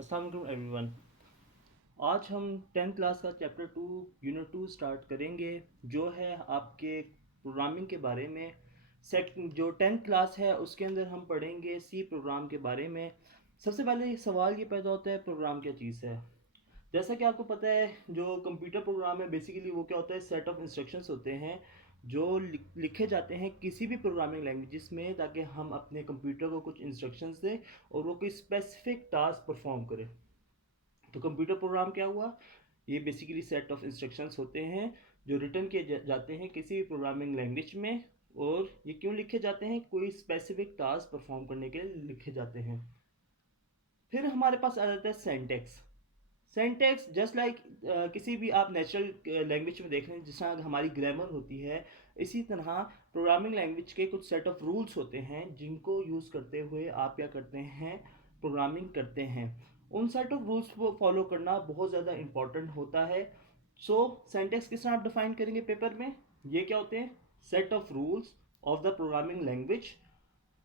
अस्सलाम वालेकुम एवरीवन। आज हम 10th क्लास का चैप्टर 2 यूनिट 2 स्टार्ट करेंगे, जो है आपके प्रोग्रामिंग के बारे में। जो 10th क्लास है उसके अंदर हम पढ़ेंगे सी प्रोग्राम के बारे में। सबसे पहले सवाल ये पैदा होता है, प्रोग्राम क्या चीज़ है। जैसा कि आपको पता है, जो कंप्यूटर प्रोग्राम है बेसिकली वो क्या होता है, सेट ऑफ इंस्ट्रक्शंस होते हैं जो लिखे जाते हैं किसी भी प्रोग्रामिंग लैंग्वेज में, ताकि हम अपने कंप्यूटर को कुछ इंस्ट्रक्शंस दें और वो कोई स्पेसिफिक टास्क परफॉर्म करे। तो कंप्यूटर प्रोग्राम क्या हुआ, ये बेसिकली सेट ऑफ इंस्ट्रक्शंस होते हैं जो रिटर्न किए जाते हैं किसी भी प्रोग्रामिंग लैंग्वेज में। और ये क्यों लिखे जाते हैं, कोई स्पेसिफिक टास्क परफॉर्म करने के लिए लिखे जाते हैं। फिर हमारे पास आ जाता है सेंटेक्स। सेंटेक्स जस्ट लाइक किसी भी आप नेचुरल लैंग्वेज में देख रहे हैं, जिस तरह हमारी ग्रामर होती है, इसी तरह प्रोग्रामिंग लैंग्वेज के कुछ सेट ऑफ रूल्स होते हैं जिनको यूज़ करते हुए आप क्या करते हैं, प्रोग्रामिंग करते हैं। उन सेट ऑफ रूल्स को फॉलो करना बहुत ज़्यादा इंपॉर्टेंट होता है। सो सेंटेक्स किस तरह आप डिफाइन करेंगे पेपर में, ये क्या होते हैं, set of rules of the programming language.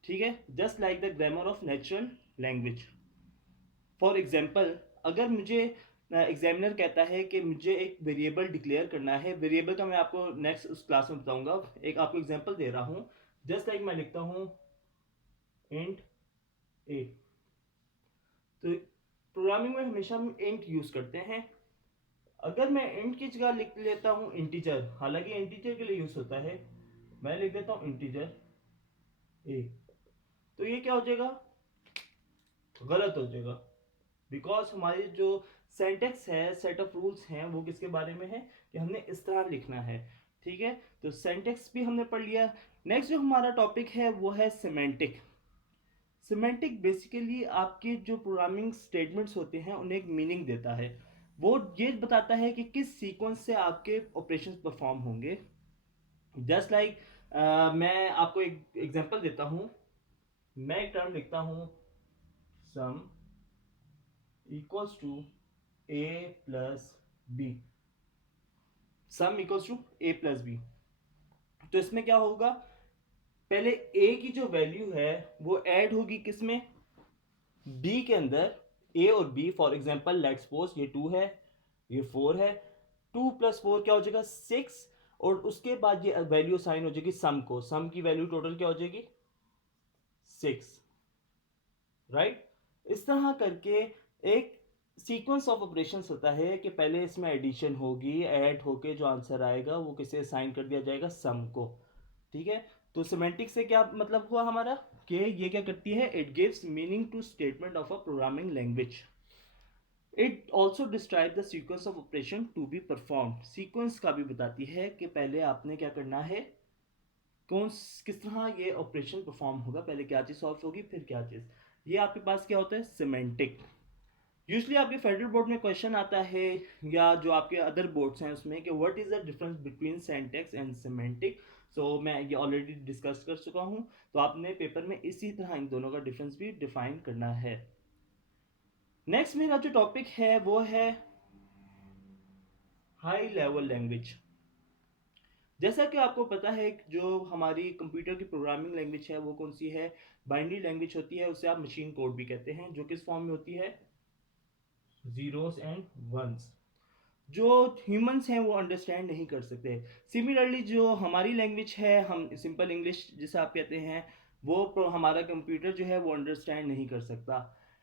ठीक है, just like the grammar of natural language. For example, अगर मुझे एग्जामिनर कहता है कि मुझे एक वेरिएबल डिक्लेयर करना है, वेरिएबल का मैं आपको नेक्स्ट उस क्लास में बताऊंगा। एक आपको एग्जांपल दे रहा हूँ। जस्ट लाइक मैं लिखता हूँ इंट ए। तो प्रोग्रामिंग में हमेशा हम इंट यूज करते हैं। अगर मैं इंट की जगह लिख लेता हूँ इंटीजर, हालांकि इंटीजर के लिए यूज होता है, मैं लिख देता हूँ इंटीजर ए, तो ये क्या हो जाएगा, गलत हो जाएगा। बिकॉज हमारी जो सेंटेक्स है, सेट ऑफ रूल्स हैं, वो किसके बारे में है कि हमने इस तरह लिखना है। ठीक है, तो सेंटेक्स भी हमने पढ़ लिया। नेक्स्ट जो हमारा टॉपिक है वो है सिमेंटिक। सिमेंटिक बेसिकली आपके जो प्रोग्रामिंग स्टेटमेंट्स होते हैं उन्हें एक मीनिंग देता है। वो ये बताता है कि किस सीक्वेंस से आपके ऑपरेशंस परफॉर्म होंगे। जस्ट लाइक मैं आपको एक एग्जांपल देता हूँ। मैं एक टर्म लिखता हूँ, sum equals to A plus B. Sum equals to A plus B. तो इसमें क्या होगा, पहले ए की जो वैल्यू है वो ऐड होगी किसमें, बी के अंदर। ए और B, for example let's suppose ये 2 है, ये 4 है। 2 प्लस 4 क्या हो जाएगा, 6। और उसके बाद ये वैल्यू साइन हो जाएगी सम को, सम की वैल्यू टोटल क्या हो जाएगी, 6। राइट, इस तरह करके एक सीक्वेंस ऑफ ऑपरेशंस होता है कि पहले इसमें एडिशन होगी, ऐड होके जो आंसर आएगा वो किसे असाइन कर दिया जाएगा, सम को। ठीक है, तो सिमेंटिक से क्या मतलब हुआ हमारा, कि ये क्या करती है, it gives meaning to statement of a programming language. It also describe the sequence of operation to be perform. Sequence का भी बताती है कि पहले आपने क्या करना है, कौन किस तरह ये ऑपरेशन परफॉर्म होगा, पहले क्या चीज़ सॉल्व होगी फिर क्या चीज़। ये आपके पास क्या होता है, सिमेंटिक। यूजली आपके फेडरल बोर्ड में क्वेश्चन आता है, या जो आपके अदर बोर्ड्स हैं उसमें, कि what is the difference between syntax and semantic. So मैं ये ऑलरेडी डिस्कस कर चुका हूँ, तो आपने पेपर में इसी तरह इन दोनों का डिफरेंस भी डिफाइन करना है। नेक्स्ट मेरा जो टॉपिक है वो है हाई लेवल लैंग्वेज। जैसा कि आपको पता है कि जो हमारी कंप्यूटर की प्रोग्रामिंग लैंग्वेज है वो कौन सी है, बाइनरी लैंग्वेज होती है, उसे आप मशीन कोड भी कहते हैं, जो किस फॉर्म में होती है, जीरोस एंड वंस, जो ह्यूमंस हैं वो अंडरस्टैंड नहीं कर सकते। सिमिलरली जो हमारी लैंग्वेज है, हम सिंपल इंग्लिश जिसे आप कहते हैं, वो हमारा कंप्यूटर जो है वो अंडरस्टैंड नहीं कर सकता।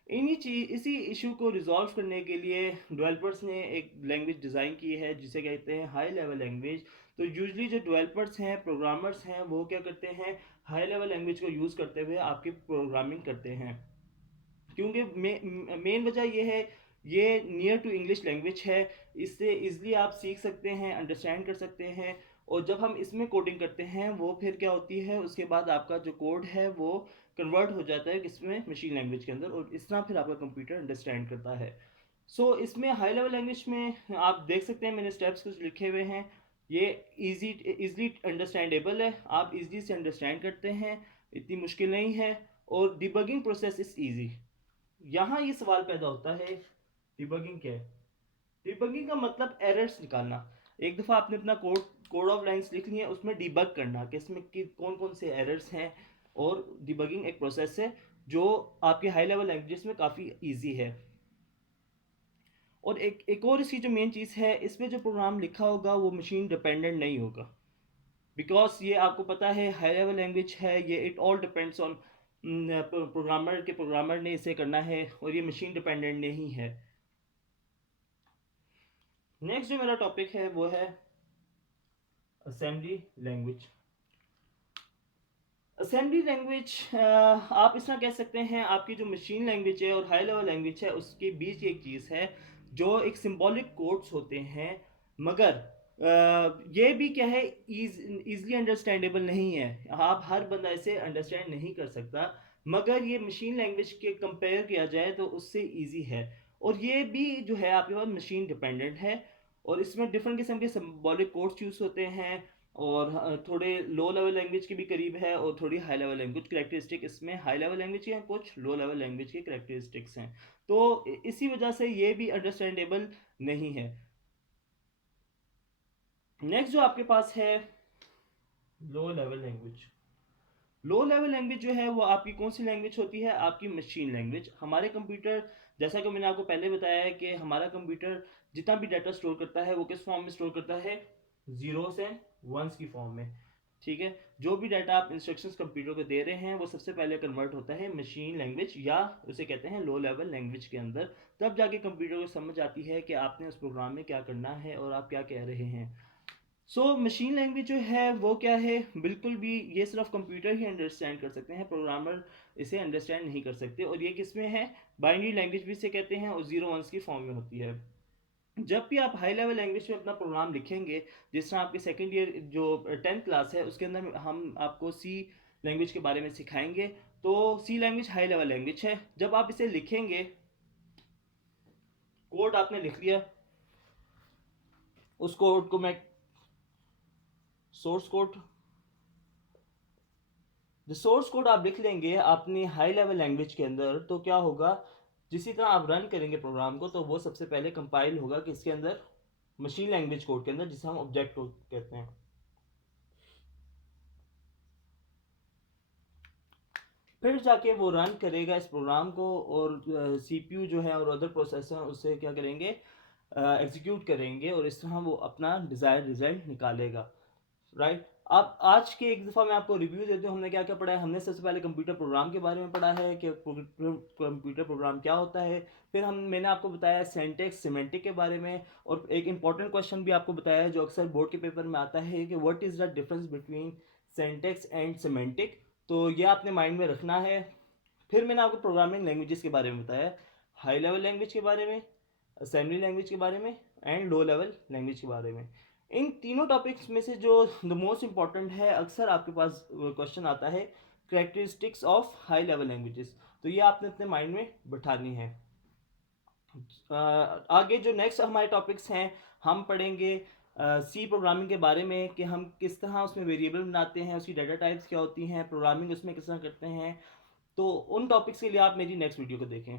इसी इशू को रिजॉल्व करने के लिए डेवलपर्स ने एक लैंग्वेज डिज़ाइन की है जिसे कहते हैं हाई लेवल लैंग्वेज। तो यूजली जो डेवलपर्स हैं, प्रोग्रामर्स हैं, वो क्या करते हैं, हाई लेवल लैंग्वेज को यूज़ करते हुए आपकी प्रोग्रामिंग करते हैं। क्योंकि मेन वजह ये है, ये नियर टू इंग्लिश लैंग्वेज है, इससे इजली आप सीख सकते हैं, अंडरस्टैंड कर सकते हैं। और जब हम इसमें कोडिंग करते हैं वो फिर क्या होती है, उसके बाद आपका जो कोड है वो कन्वर्ट हो जाता है किसमें, मशीन लैंग्वेज के अंदर, और इस तरह फिर आपका कंप्यूटर अंडरस्टैंड करता है। सो इसमें हाई लेवल लैंग्वेज में आप देख सकते हैं मैंने स्टेप्स कुछ लिखे हुए हैं। ये इजली अंडरस्टैंडेबल है, आप इजली से अंडरस्टैंड करते हैं, इतनी मुश्किल नहीं है। और डिबगिंग प्रोसेस इज ईजी। यहाँ ये सवाल पैदा होता है, डिबगिंग क्या है। डिबगिंग का मतलब एरर्स निकालना। एक दफ़ा आपने अपना कोड कोड ऑफ लाइंस लिख लिए, उसमें डिबग करना कि इसमें कौन कौन से एरर्स हैं। और डिबगिंग एक प्रोसेस है जो आपके हाई लेवल लैंग्वेजेस में काफ़ी इजी है। और एक और इसकी जो मेन चीज़ है, इसमें जो प्रोग्राम लिखा होगा वो मशीन डिपेंडेंट नहीं होगा, बिकॉज ये आपको पता है हाई लेवल लैंग्वेज है, ये it all depends on programmer ने इसे करना है, और ये मशीन डिपेंडेंट नहीं है। नेक्स्ट जो मेरा टॉपिक है वो है असेंबली लैंग्वेज। असेंबली लैंग्वेज आप इस तरह कह सकते हैं, आपकी जो मशीन लैंग्वेज है और हाई लेवल लैंग्वेज है उसके बीच की एक चीज़ है, जो एक सिंबॉलिक कोड्स होते हैं, मगर ये भी क्या है, ईजिली अंडरस्टैंडेबल नहीं है, आप हर बंदा इसे अंडरस्टैंड नहीं कर सकता, मगर ये मशीन लैंग्वेज के कंपेयर किया जाए तो उससे ईजी है, और ये भी जो है आपके पास मशीन डिपेंडेंट है, और इसमें डिफरेंट किस्म के सिंबॉलिक कोड्स यूज़ होते हैं, और थोड़े लो लेवल लैंग्वेज के भी करीब है, और थोड़ी हाई लेवल लैंग्वेज करेक्टरिस्टिक इसमें हाई लेवल लैंग्वेज के हैं, कुछ लो लेवल लैंग्वेज के करेक्टरिस्टिक्स हैं, तो इसी वजह से ये भी अंडरस्टैंडेबल नहीं है। नेक्स्ट जो आपके पास है low level language. Low level language जो है वो आपकी कौन सी लैंग्वेज होती है, आपकी मशीन लैंग्वेज। हमारे कंप्यूटर, जैसा कि मैंने आपको पहले बताया है कि हमारा कंप्यूटर जितना भी डाटा स्टोर करता है वो किस फॉर्म में स्टोर करता है, जीरोस एंड वंस की फॉर्म में, ठीक है। जो भी डाटा आप इंस्ट्रक्शंस कंप्यूटर को दे रहे हैं वो सबसे पहले कन्वर्ट होता है मशीन लैंग्वेज, या उसे कहते हैं लो लेवल लैंग्वेज के अंदर, तब जाके कंप्यूटर को समझ आती है कि आपने उस प्रोग्राम में क्या करना है और आप क्या कह रहे हैं। सो मशीन लैंग्वेज जो है वो क्या है, बिल्कुल भी ये सिर्फ कंप्यूटर ही अंडरस्टैंड कर सकते हैं, प्रोग्रामर इसे अंडरस्टैंड नहीं कर सकते, और ये किस में है, बाइनरी लैंग्वेज भी इसे कहते हैं, और जीरो वंस की फॉर्म में होती है। जब भी आप हाई लेवल लैंग्वेज में अपना प्रोग्राम लिखेंगे, जिस तरह आपके सेकेंड ईयर जो 10th क्लास है उसके अंदर हम आपको सी लैंग्वेज के बारे में सिखाएंगे, तो सी लैंग्वेज हाई लेवल लैंग्वेज है। जब आप इसे लिखेंगे, कोड आपने लिख लिया, उस कोड को मैं सोर्स कोड, जो सोर्स कोड आप लिख लेंगे अपनी हाई लेवल लैंग्वेज के अंदर, तो क्या होगा, जिसी तरह आप रन करेंगे प्रोग्राम को तो वो सबसे पहले कंपाइल होगा किसके अंदर, मशीन लैंग्वेज कोड के अंदर, जिसे हम ऑब्जेक्ट कोड कहते हैं। फिर जाके वो रन करेगा इस प्रोग्राम को, और सीपीयू जो है और अदर प्रोसेसर उससे क्या करेंगे, एग्जीक्यूट करेंगे, और इस तरह वो अपना डिज़ायर्ड रिजल्ट निकालेगा, राइट। अब आज के एक दफ़ा मैं आपको रिव्यू देती हूँ, हमने क्या क्या पढ़ा है। हमने सबसे पहले कंप्यूटर प्रोग्राम के बारे में पढ़ा है कि कंप्यूटर प्रोग्राम क्या होता है, फिर मैंने आपको बताया सिंटैक्स सिमेंटिक के बारे में, और एक इंपॉर्टेंट क्वेश्चन भी आपको बताया है जो अक्सर बोर्ड के पेपर में आता है कि what is the difference between syntax and semantic, तो ये आपने माइंड में रखना है। फिर मैंने आपको प्रोग्रामिंग लैंग्वेजेस के बारे में बताया, हाई लेवल लैंग्वेज के बारे में, असेंबली लैंग्वेज के बारे में, एंड लो लेवल लैंग्वेज के बारे में। इन तीनों टॉपिक्स में से जो द मोस्ट इंपॉर्टेंट है, अक्सर आपके पास क्वेश्चन आता है, characteristics of high level languages, तो ये आपने अपने माइंड में बिठानी है। आगे जो नेक्स्ट हमारे टॉपिक्स हैं, हम पढ़ेंगे सी प्रोग्रामिंग के बारे में, कि हम किस तरह उसमें वेरिएबल बनाते हैं, उसकी डाटा टाइप्स क्या होती हैं, प्रोग्रामिंग उसमें किस तरह करते हैं। तो उन टॉपिक्स के लिए आप मेरी नेक्स्ट वीडियो को देखें।